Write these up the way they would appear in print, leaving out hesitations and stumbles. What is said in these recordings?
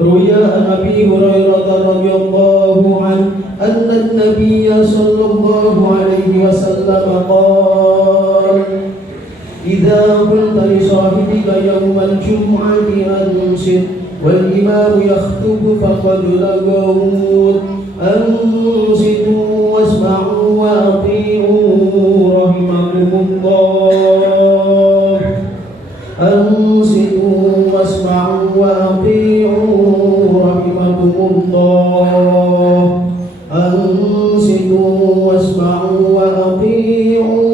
روي عن أبي هريرة رضي الله عنه أن النبي صلى الله عليه وسلم قال: إذا قلت لصاحبك يوم الجمعة أنصت والإمام يخطب فقد لغوت أنصتوا واسمعوا وأطيعوا رحمكم الله. أنصتوا واسمعوا وأطيعوا رحمكم الله. أنصتوا واسمعوا وأطيعوا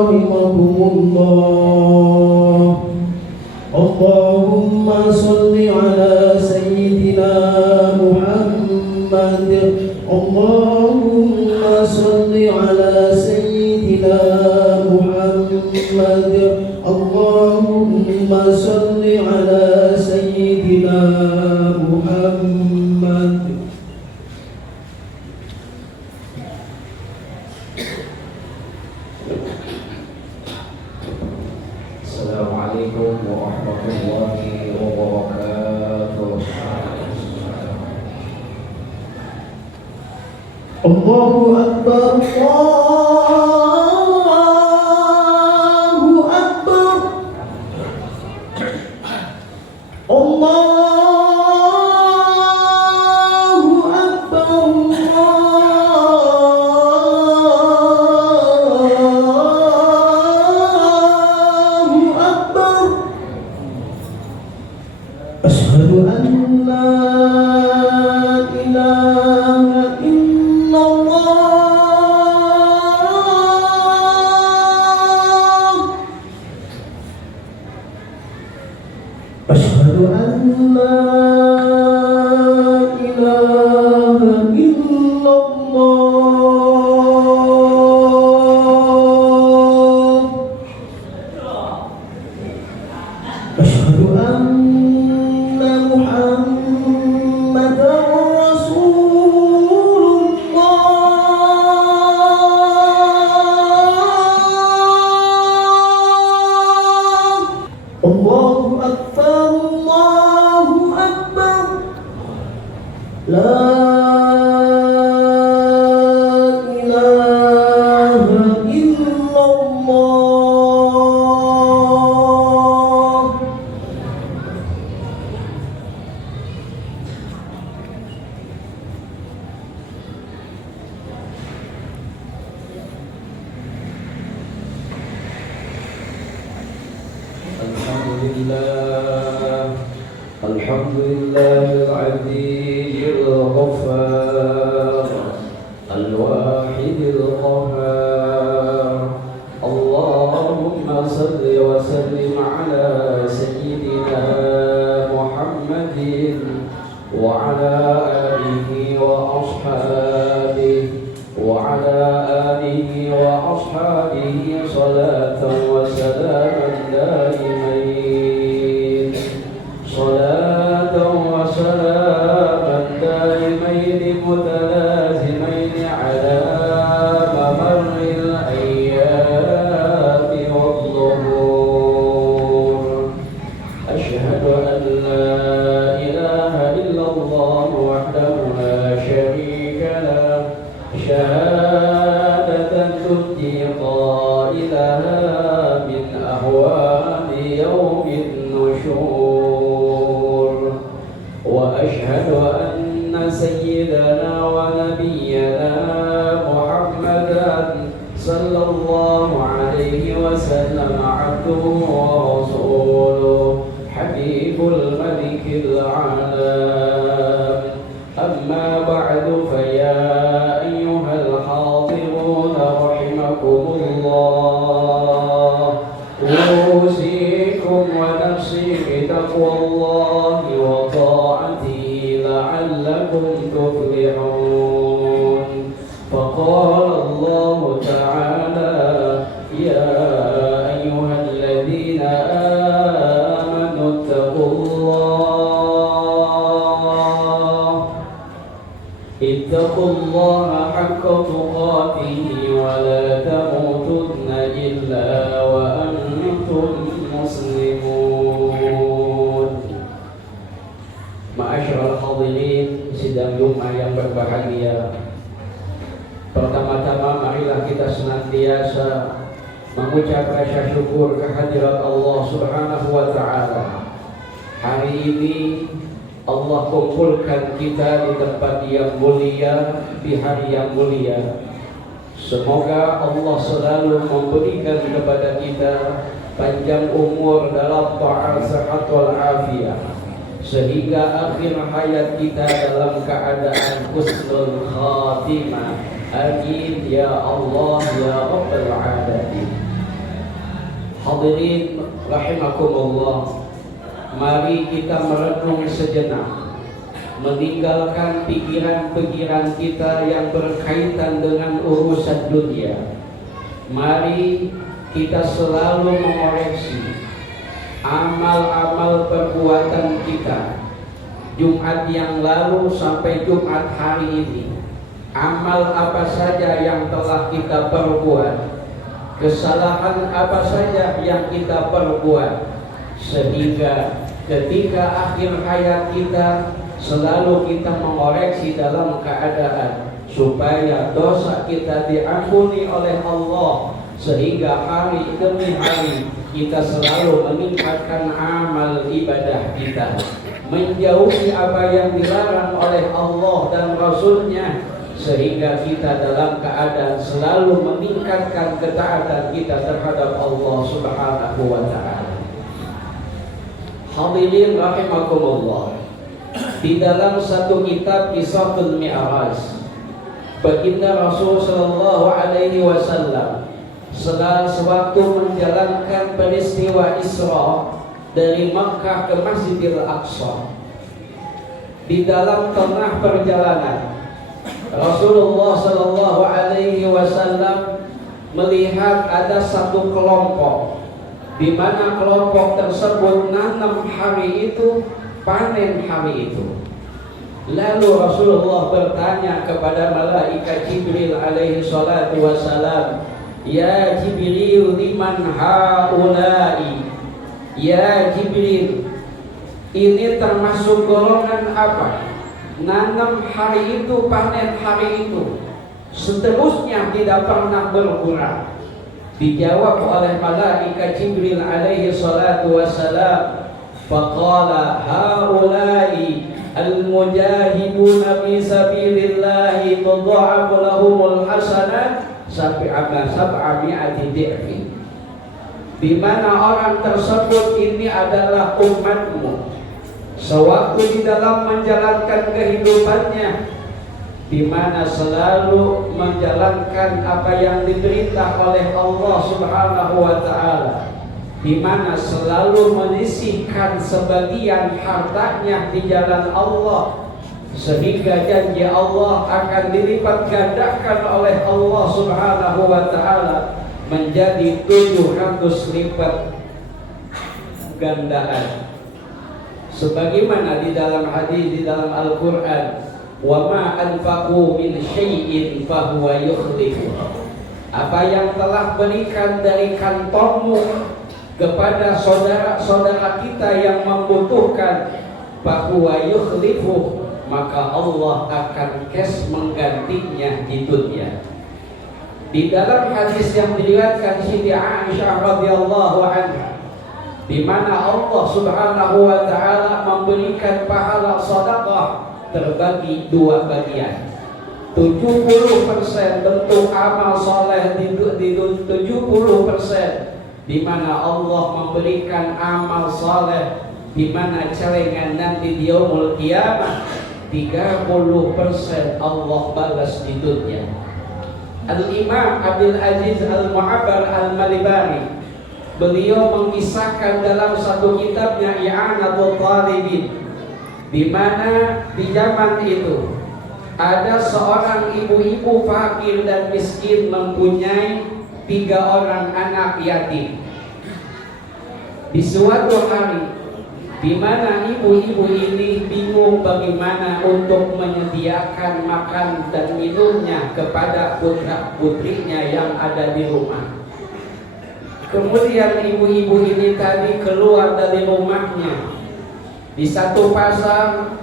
رحمكم الله. اللهم صل على سيدنا محمد. اللهم صل على سيدنا محمد. اللهم صل على سيدنا محمد. Assalamualaikum warahmatullahi wabarakatuh. Allahu Akbar, Allahu Akbar, Allahu Akbar, Allahu Akbar. Asyhadu an la ilaha illallah. Asyhadu an la ilaha illallah. Asyhadu anna Muhammadar Rasulullah. Allahu Akbar, Allahu Akbar. La ilaha illallah. Alhamdulillah al-'azizil ghaffar al-wahidil qahhar. Allahumma salli wa sallim ala sayyidina Muhammadin wa ala alihi wa ashabihi wa ala alihi wa ashabihi salatan wa salaman daimain. Salatan wa salaman daimain mutalazimain ala mamarril ayyami wad-dhuhur. Ashhadu an la ilaha illallah wahdahu la sharika lah, shahadatan tunji qailaha min ahwali yawmin nushur. Wa ashhadu anna sayyidana wa nabiyyana Muhammadan sallallahu alaihi wasallam abduhu wa rasuluh, habibul malikil alam. Amma ba'du, fa ya ayyuhal hadirun rahimakumullah. Usikum wa nafsi bi taqwallahi wa ta'atihi la'allakum tuflihun. Faqala Allah ta'ala: ya ayyuhalladzina amanu ittaqullaha haqqa tuqatih wa la tamutunna إلا وأنتم مسلمون. Ma'asyiral hadirin sidang Jumat yang berbahagia, pertama-tama marilah kita senantiasa mengucap rasa syukur kehadirat Allah Subhanahu wa Ta'ala. Hari ini Allah kumpulkan kita di tempat yang mulia, di hari yang mulia. Semoga Allah selalu memberikan kepada kita panjang umur dalam ta'at, sehat wal afiyah, sehingga akhir hayat kita dalam keadaan husnul khatimah. Amin ya Allah ya Rabbal alamin. Hadirin rahimakumullah, mari kita merenung sejenak, meninggalkan pikiran-pikiran kita yang berkaitan dengan urusan dunia. Mari kita selalu mengoreksi amal-amal perbuatan kita Jumat yang lalu sampai Jumat hari ini. Amal apa saja yang telah kita perbuat, kesalahan apa saja yang kita perbuat, sehingga ketika akhir hayat kita selalu kita mengoreksi dalam keadaan supaya dosa kita diampuni oleh Allah, sehingga hari demi hari kita selalu meningkatkan amal ibadah kita, menjauhi apa yang dilarang oleh Allah dan Rasulnya, sehingga kita dalam keadaan selalu meningkatkan ketaatan kita terhadap Allah Subhanahu wa Ta'ala. Hadirin rahimakumullah, di dalam satu kitab Qissatul Mi'raj, baginda Rasul sallallahu alaihi wasallam sewaktu menjalankan peristiwa Isra dari Makkah ke Masjidil Aqsa, di dalam tengah perjalanan Rasulullah sallallahu alaihi wasallam melihat ada satu kelompok, di mana kelompok tersebut nanam hari itu, panen hari itu. Lalu Rasulullah bertanya kepada malaikat Jibril alaihi salatu wassalam, "Ya Jibril, liman haula'i?" Ya Jibril, ini termasuk golongan apa? Nanam hari itu, panen hari itu, seterusnya tidak pernah berkurang. Dijawab oleh malaikat Jibril alaihi salatu wassalam, faqala haula'i al-mujahiduna fi sabilillahi tudha'afu lahumul hasanat sab'ami'ati di'fi. Di mana orang tersebut ini adalah umatmu, sewaktu di dalam menjalankan kehidupannya, di mana selalu menjalankan apa yang diperintah oleh Allah Subhanahu wa Ta'ala, di mana selalu menyisihkan sebagian hartanya di jalan Allah, sehingga janji Allah akan dilipat gandakan oleh Allah Subhanahu wa Ta'ala menjadi 700 lipat gandaan. Sebagaimana di dalam hadis, di dalam Al-Quran, wa ma anfaqu min syai'in fahuwa yukhlifu. Apa yang telah berikan dari kantongmu kepada saudara-saudara kita yang membutuhkan, fahuwa yukhlifu, maka Allah akan menggantinya di dunia. Di dalam hadis yang diriwayatkan Siti Aisyah radhiyallahu anha, di mana Allah Subhanahu wa Ta'ala memberikan pahala sedekah terbagi dua bagian. 70% bentuk amal soleh di 70%, di mana Allah memberikan amal soleh, di mana celengan nanti di yaumul qiyamah 30% Allah balas di dunia. Al-Imam Abdul Aziz Al-Mu'abbar Al-Malibari, beliau mengisahkan dalam satu kitabnya I'anatul Talibin, di mana di zaman itu ada seorang ibu-ibu fakir dan miskin mempunyai 3 orang anak yatim. Di suatu hari, di mana ibu-ibu ini bingung bagaimana untuk menyediakan makan dan minumnya kepada putra-putrinya yang ada di rumah. Kemudian ibu-ibu ini tadi keluar dari rumahnya. Di satu pasar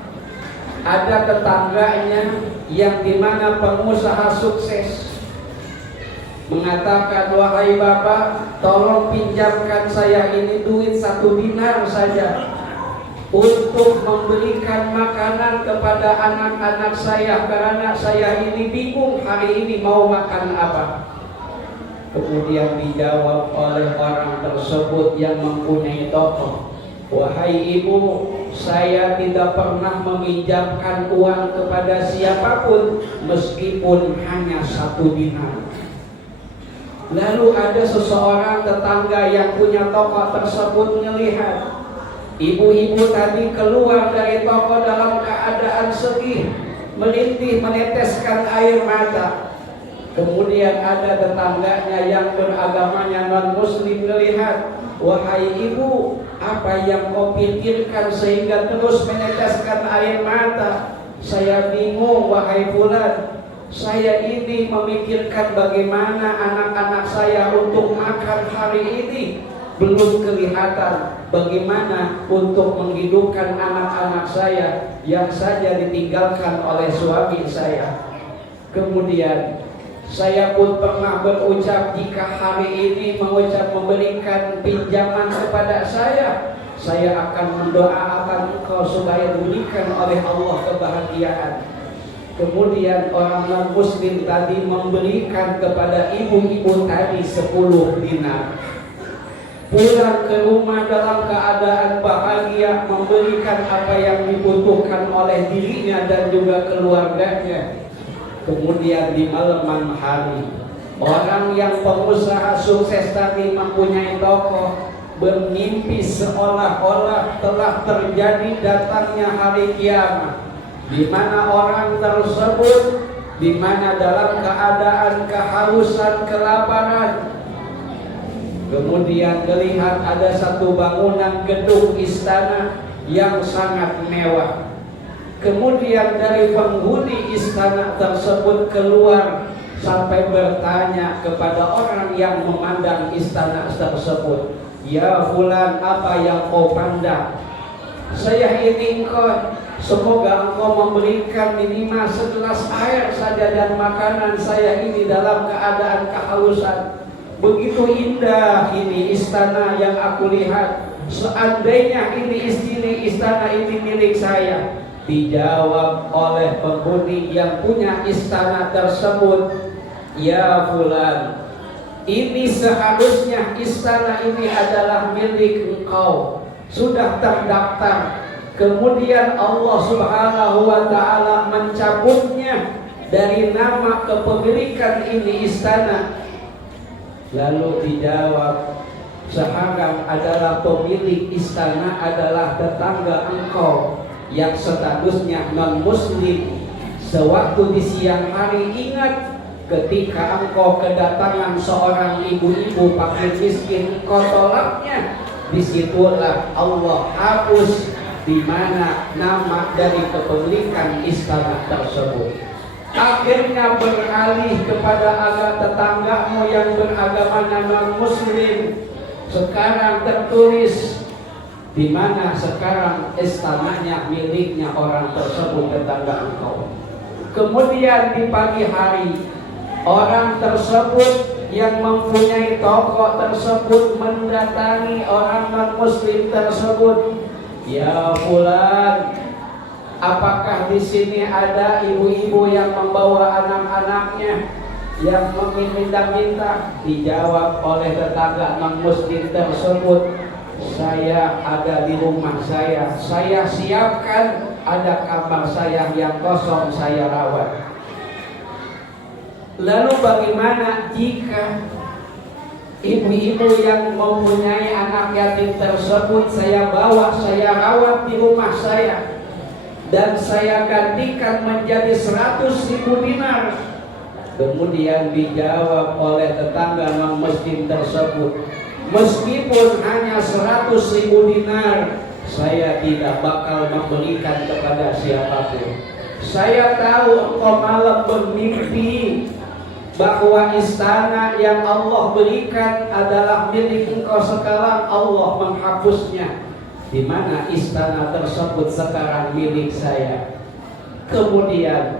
ada tetangganya yang dimana pengusaha sukses, mengatakan, wahai bapak, tolong pinjamkan saya ini duit 1 dinar saja untuk memberikan makanan kepada anak-anak saya, karena saya ini bingung hari ini mau makan apa. Kemudian dijawab oleh orang tersebut yang mempunyai toko, wahai ibu, saya tidak pernah meminjamkan uang kepada siapapun meskipun hanya 1 dinar. Lalu ada seseorang tetangga yang punya toko tersebut melihat ibu-ibu tadi keluar dari toko dalam keadaan sedih, merintih, meneteskan air mata. Kemudian ada tetangganya yang beragamanya non-muslim melihat, wahai ibu, apa yang kau pikirkan sehingga terus meneteskan air mata? Saya bingung, wahai fulan. Saya ini memikirkan bagaimana anak-anak saya untuk makan hari ini. Belum kelihatan bagaimana untuk menghidupkan anak-anak saya yang saja ditinggalkan oleh suami saya. Kemudian saya pun pernah berucap, jika hari ini memberikan pinjaman kepada saya akan mendoakan engkau supaya diberikan oleh Allah kebahagiaan. Kemudian orang non-muslim tadi memberikan kepada ibu-ibu tadi 10 dinar. Pulang ke rumah dalam keadaan bahagia, memberikan apa yang dibutuhkan oleh dirinya dan juga keluarganya. Kemudian di malam hari, orang yang pengusaha sukses tadi mempunyai toko bermimpi seolah-olah telah terjadi datangnya hari kiamat, di mana orang tersebut di mana dalam keadaan kehausan, kelaparan. Kemudian melihat ada satu bangunan gedung istana yang sangat mewah. Kemudian dari penghuni istana tersebut keluar sampai bertanya kepada orang yang memandang istana tersebut, ya fulan, apa yang kau pandang? Saya ini engkau, semoga engkau memberikan minimal segelas air saja dan makanan, saya ini dalam keadaan kehausan. Begitu indah ini istana yang aku lihat, seandainya ini istana ini milik saya. Dijawab oleh penghuni yang punya istana tersebut, ya fulan, ini seharusnya istana ini adalah milik engkau, sudah terdaftar. Kemudian Allah Subhanahu wa ta'ala mencabutnya dari nama kepemilikan ini istana. Lalu dijawab, sekarang adalah pemilik istana adalah tetangga engkau yang statusnya non-muslim. Sewaktu di siang hari, ingat ketika engkau kedatangan seorang ibu-ibu fakir miskin, engkau tolaknya. Disitulah Allah hapus di mana nama dari kepemilikan istana tersebut. Akhirnya beralih kepada agama tetanggamu yang beragama non-muslim. Sekarang tertulis di mana sekarang istananya miliknya orang tersebut, tetangga engkau. Kemudian di pagi hari, orang tersebut yang mempunyai toko tersebut mendatangi orang non-muslim tersebut. Ya fulan, apakah di sini ada ibu-ibu yang membawa anak-anaknya yang meminta-minta? Dijawab oleh tetangga non-muslim tersebut, saya ada di rumah saya siapkan, ada kamar saya yang kosong, saya rawat. Lalu bagaimana jika ibu-ibu yang mempunyai anak yatim tersebut saya bawa, saya rawat di rumah saya dan saya gantikan menjadi 100.000 dinar? Kemudian dijawab oleh tetangga non-muslim tersebut, meskipun hanya 100.000 dinar, saya tidak bakal memberikan kepada siapapun. Saya tahu engkau malam bermimpi bahwa istana yang Allah berikan adalah milik engkau sekarang, Allah menghapusnya. Di mana istana tersebut sekarang milik saya. Kemudian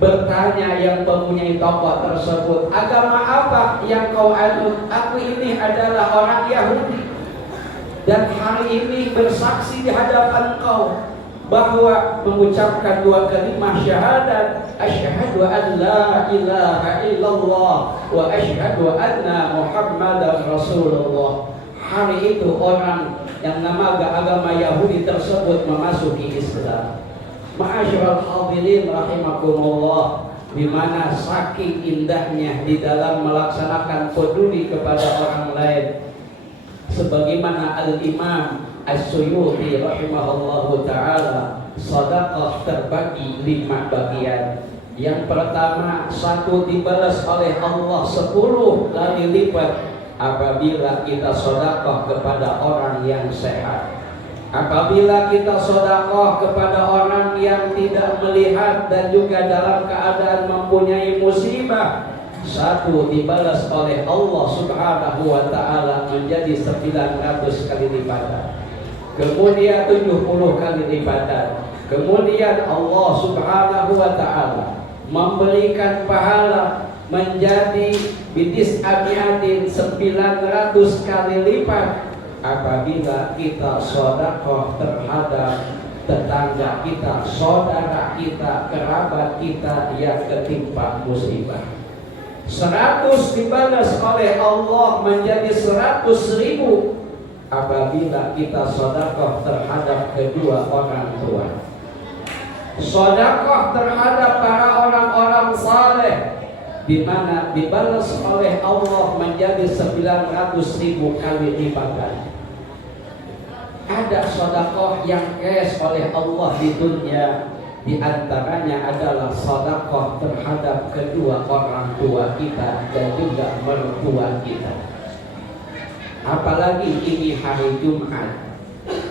bertanya yang mempunyai tokoh tersebut, agama apa yang kau anut? Aku ini adalah orang Yahudi, dan hari ini bersaksi di hadapan kau bahwa mengucapkan dua kalimat syahadat, asyhadu an la ilaha illallah wa asyhadu anna muhammadar rasulullah. Hari itu orang yang nama agama Yahudi tersebut memasuki Islam. Ma'asyiral hadirin rahimakumullah, di mana saking indahnya di dalam melaksanakan peduli kepada orang lain. Sebagaimana Al-Imam As-Suyuti rahimahullahu ta'ala, sedekah terbagi 5 bagian. Yang pertama, 1 dibalas oleh Allah 10 kali lipat apabila kita sedekah kepada orang yang sehat. Apabila kita sedekah kepada orang yang tidak melihat dan juga dalam keadaan mempunyai musibah, 1 dibalas oleh Allah subhanahu wa ta'ala menjadi 900 kali lipatan. Kemudian 70 kali lipatan. Kemudian Allah subhanahu wa ta'ala memberikan pahala menjadi bitis amiatin 900 kali lipat apabila kita sedekah terhadap tetangga kita, saudara kita, kerabat kita yang ketimpa musibah. 100 dibalas oleh Allah menjadi 100.000 apabila kita sedekah terhadap kedua orang tua. Sedekah terhadap para orang-orang saleh, di mana dibalas oleh Allah menjadi 900.000 kali lipatan. Ada sedekah yang cash oleh Allah di dunia, di antaranya adalah sedekah terhadap kedua orang tua kita dan juga mertua kita. Apalagi ini hari Jumat,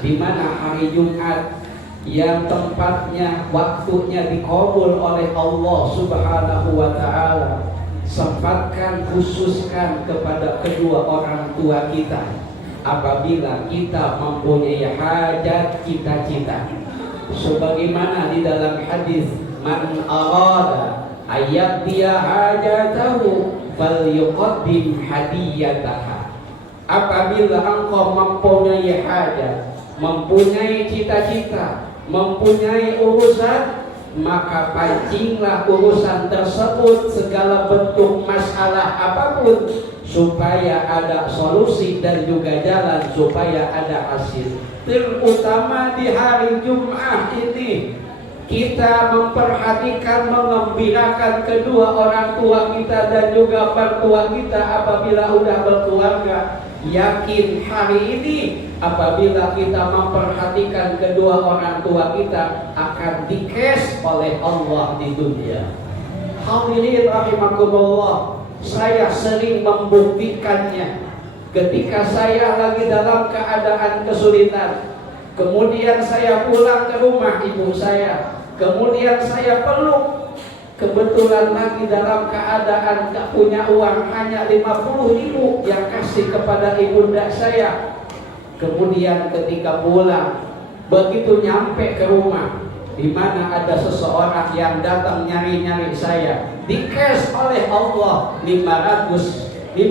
di mana hari Jumat yang tempatnya, waktunya dikabul oleh Allah subhanahu wa ta'ala. Sempatkan, khususkan kepada kedua orang tua kita apabila kita mempunyai hajat cita-cita. Sebagaimana di dalam hadis, man arada ayat dia hajatahu falyuqaddim hadiyataha. Apabila engkau mempunyai hajat, mempunyai cita-cita, mempunyai urusan, maka pancinglah urusan tersebut, segala bentuk masalah apapun, supaya ada solusi dan juga jalan supaya ada hasil. Terutama di hari Jumat ini, kita memperhatikan, mengembirakan kedua orang tua kita dan juga mertua kita apabila sudah berkeluarga. Yakin hari ini apabila kita memperhatikan kedua orang tua kita akan dikes oleh Allah di dunia. Hadirin rahimakumullah, saya sering membuktikannya ketika saya lagi dalam keadaan kesulitan. Kemudian saya pulang ke rumah ibu saya, kemudian saya peluk. Kebetulan lagi dalam keadaan tak punya uang, hanya 50.000 yang kasih kepada ibunda saya. Kemudian ketika pulang, begitu nyampe ke rumah, di mana ada seseorang yang datang nyari-nyari saya, di-cash oleh Allah 550.000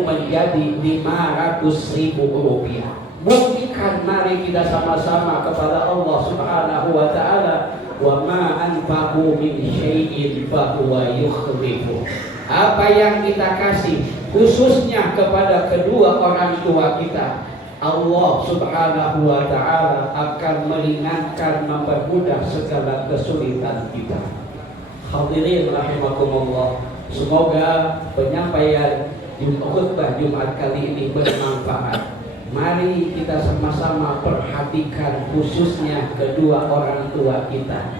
menjadi 500.000 rupiah. Buktikan, mari kita sama-sama kepada Allah subhanahu wa ta'ala. Wa ma anfaqu min syai'in fa huwa yukhlifu. Apa yang kita kasih khususnya kepada kedua orang tua kita, Allah subhanahu wa ta'ala akan meringankan, mempermudah segala kesulitan kita. Hadirin rahimakumullah, semoga penyampaian khutbah Jumat kali ini bermanfaat. Mari kita sama-sama perhatikan khususnya kedua orang tua kita,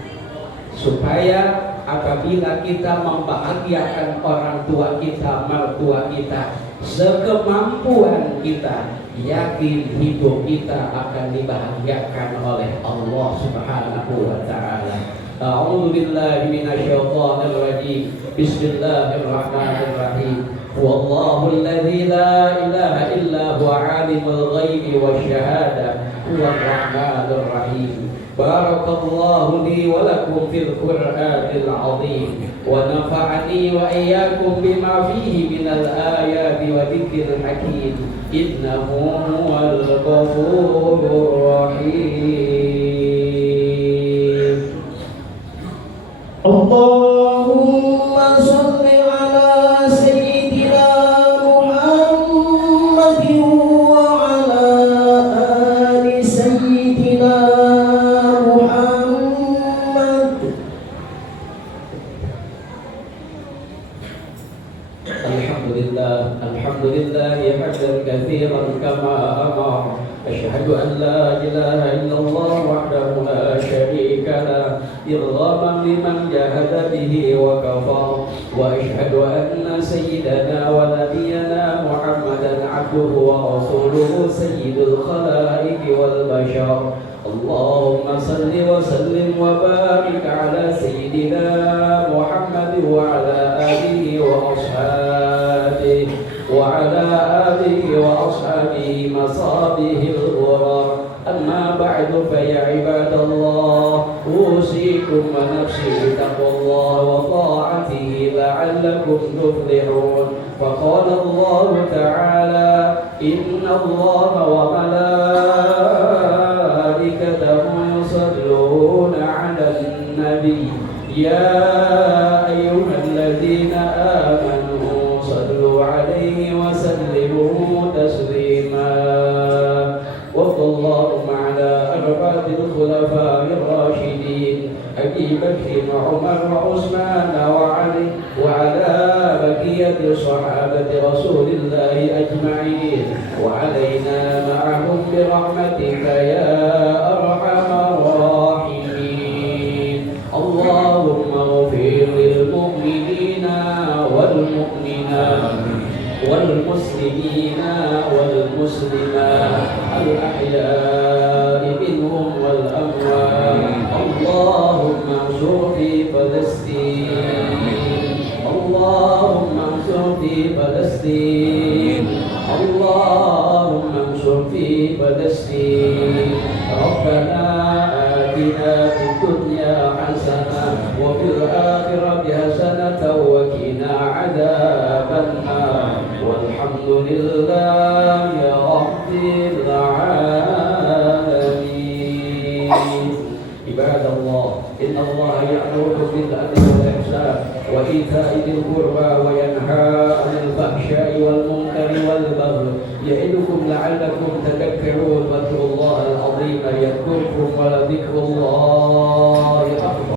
supaya apabila kita membahagiakan orang tua kita, mertua kita, sekemampuan kita, yakin hidup kita akan dibahagiakan oleh Allah subhanahu wa ta'ala. أعوذ بالله من الشيطان الرجيم. بسم الله الرحمن الرحيم. هو الله الذي لا إله إلا هو عالم الغيب والشهادة هو الرحمن الرحيم. بارك الله لي ولكم في القرآن العظيم ونفعني وإياكم بما فيه من الآيات وذكر الحكيم إنه هو الغفور الرحيم. اللهم صل على سيدنا محمد وعلى آل سيدنا محمد. الحمد لله حمدا كثيرا كما أمر. أشهد أن لا إله إلا الله وحده لا شريك له إرغاما لمن جاهد به وكفر. وأشهد أن سيدنا ونبينا محمدا عبده ورسوله سيد الخلائق والبشر. اللهم صل وسلم وبارك على سيدنا محمد وعلى آله وأصحابه مصابيح الغرر. أما بعد فيا عباد الله أوصيكم ونفسي بتقوى الله وطاعته لعلكم تفلحون. فقال الله تعالى إن الله وملائكته يصلون على النبي يا أيها الذين آمنوا صلوا عليه وسلموا تسليما. وارض اللهم على أربعة الخلفاء الراشدين أبي بكر وعمر وعثمان وعلي وعلى بقية صحابة رسول الله أجمعين وعلينا معهم برحمتك يا أرحم الراحمين. اللهم اغفر للمؤمنين والمؤمنات والمسلمين والمسلمات الأحياء منهم والأموات. اللهم انصر في فلسطين. اللهم انصر في فلسطين. اللهم انصر في فلسطين. ربنا آتنا في الدنيا حسنة وفي الآخرة حسنة وقنا عذاب النار. والحمد لله رب العالمين. عباد الله إن الله يأمركم بالعدل والإحسان وإيتاء ذي القربى وينهى عن الفحشاء والمنكر والبغي يعظكم لعلكم تذكرون. واذكروا الله العظيم يذكركم ولذكر الله